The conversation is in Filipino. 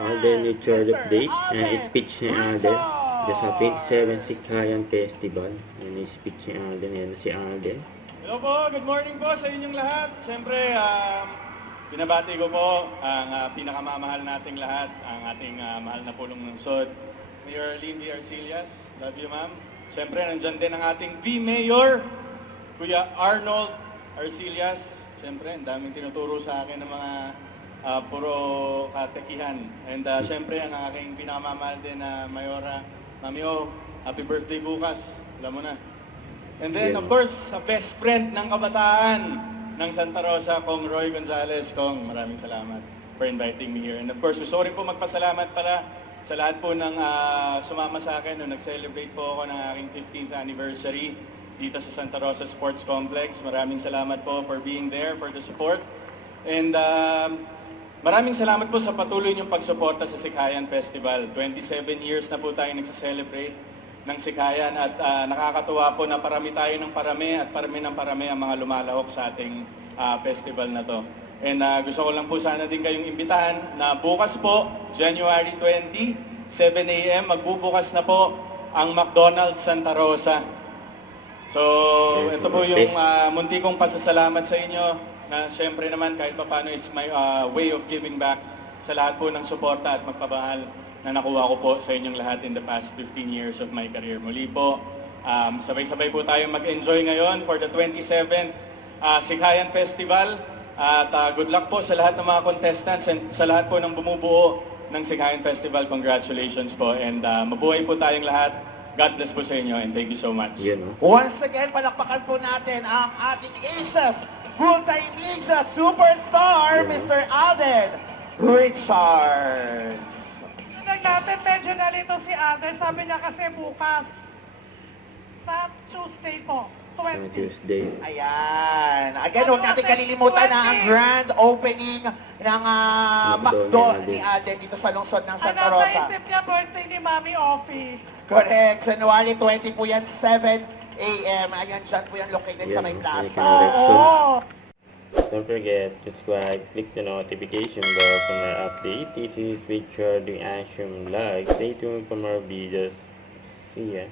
Alden Nature Update. Speech ni Alden. Sa 27 Sikayan Festival. Yan yung speech ni Alden. Yan si Alden. Hello po, good morning po sa inyong lahat. Siyempre, binabati ko po ang pinakamamahal nating lahat, ang ating mahal na pulong lungsod, Mayor Lindy Arcillas. Love you, ma'am. Siyempre, nandyan din ang ating V-Mayor, Kuya Arnold Arcillas. Siyempre, ang daming tinuturo sa akin ng mga puro katekihan. And siyempre, ang aking pinakamamahal din na Mayora, Mami O, happy birthday bukas. Alam mo na. And then, of course, sa best friend ng kabataan ng Santa Rosa, Kong Roy Gonzalez. Kong, maraming salamat for inviting me here. And of course, gusto ko rin po magpasalamat pala sa lahat po ng sumama sa akin nung nag-celebrate po ako ng aking 15th anniversary dito sa Santa Rosa Sports Complex. Maraming salamat po for being there, for the support. And maraming salamat po sa patuloy niyong pagsuporta sa Sikayan Festival. 27 years na po tayo nagsa-celebrate ng Sikayan at nakakatuwa po na parami tayo ng parami at parami ng parami ang mga lumalahok sa ating festival na to. And gusto ko lang po sana din kayong imbitahan na bukas po, January 20, 7 a.m. magbubukas na po ang McDonald's Santa Rosa. So, ito po yung munti kong pasasalamat sa inyo na siyempre naman kahit pa paano it's my way of giving back sa lahat po ng suporta at magpabahal na nakuha ko po sa inyong lahat in the past 15 years of my career. Muli po, sabay-sabay po tayo mag-enjoy ngayon for the 27th Sikayan Festival. At good luck po sa lahat ng mga contestants and sa lahat po ng bumubuo ng Sikayan Festival. Congratulations po and mabuhay po tayong lahat. God bless po sa inyo and thank you so much. Once again, palakpakan po natin ang ating Aces, full-time Aces superstar, Mr. Alden Richards. Natin medyo nalito si Alden. Sabi niya kasi bukas sa Tuesday po. 20. Tuesday. Ayan. Again, huwag natin kalilimutan na ang grand opening ng McDo ni Alden dito sa lungsod ng Santa Ano, Rosa. naisip niya birthday ni Mami Offie. Correct. January 20 po yan, 7 a.m. Ayan, dyan po yan located sa may plaza. Oo. Don't forget, subscribe, click the notification bell for more updates. This is Richard doing Asham Live. Stay tuned for more videos. See ya.